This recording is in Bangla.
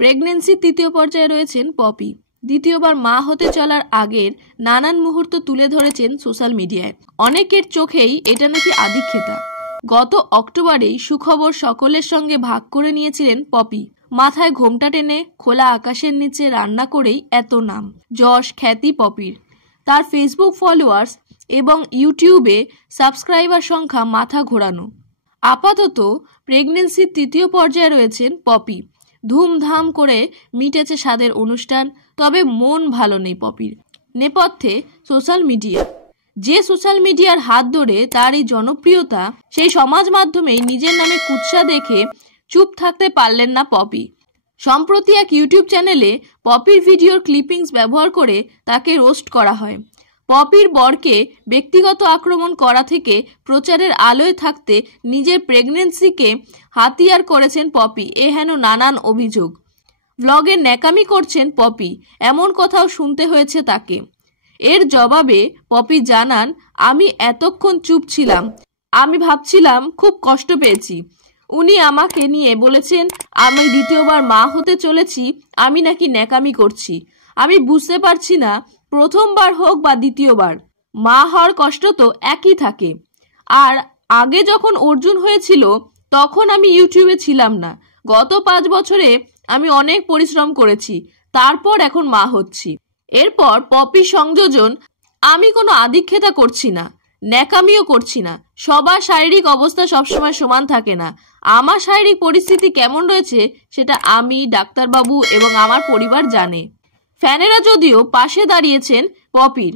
প্রেগন্যান্সির তৃতীয় পর্যায়ে রয়েছেন পপি। দ্বিতীয়বার মা হতে চলার আগের নানান মুহূর্ত তুলে ধরেছেন সোশ্যাল মিডিয়ায়। অনেকের চোখেই এটা নাকি আদিক্ষেতা। গত অক্টোবরেই সুখবর সকলের সঙ্গে ভাগ করে নিয়েছিলেন পপি। মাথায় ঘোমটা টেনে খোলা আকাশের নিচে রান্না করেই এত নাম, যশ, খ্যাতি পপির। তার ফেসবুক ফলোয়ার্স এবং ইউটিউবে সাবস্ক্রাইবার সংখ্যা মাথা ঘোরানো। আপাতত প্রেগন্যান্সির তৃতীয় পর্যায়ে রয়েছেন পপি। ধুমধাম করে মিটেছে স্বাদের অনুষ্ঠান, তবে মন ভালো নেই পপির। নেপথ্যে সোশ্যাল মিডিয়া। যে সোশ্যাল মিডিয়ার হাত ধরে তার এই জনপ্রিয়তা, সেই সমাজ মাধ্যমেই নিজের নামে কুৎসা দেখে চুপ থাকতে পারলেন না পপি। সম্প্রতি এক ইউটিউব চ্যানেলে পপির ভিডিওর ক্লিপিংস ব্যবহার করে তাকে রোস্ট করা হয়। পপির বরকে ব্যক্তিগত আক্রমণ করা থেকে প্রচারের আলোয় থাকতে নিজের প্রেগন্যান্সিকে হাতিয়ার করেছেন পপি, হেন নানান অভিযোগ। ব্লগে ন্যাকামি করছেন পপি, এমন কথাও শুনতে হয়েছে তাকে। এর জবাবে পপি জানান, আমি এতক্ষণ চুপ ছিলাম, আমি ভাবছিলাম খুব কষ্ট পেয়েছি। উনি আমাকে নিয়ে বলেছেন আমি দ্বিতীয়বার মা হতে চলেছি, আমি নাকি ন্যাকামি করছি। আমি বুঝতে পারছি না প্রথমবার হোক বা দ্বিতীয়বার, মা হওয়ার কষ্ট তো একই থাকে। আর আগে যখন অর্জুন হয়েছিল তখন আমি ইউটিউবে ছিলাম না। গত 5 বছরে আমি অনেক পরিশ্রম করেছি, তারপর এখন মা হচ্ছি। এরপর পপি সংযোজন, আমি কোনো আদিক্ষেতা করছি না, ন্যাকামিও করছি না। সবার শারীরিক অবস্থা সবসময় সমান থাকে না। আমার শারীরিক পরিস্থিতি কেমন রয়েছে সেটা আমি, ডাক্তারবাবু এবং আমার পরিবার জানে। ফ্যানেরা যদিও পাশে দাঁড়িয়েছেন পপির।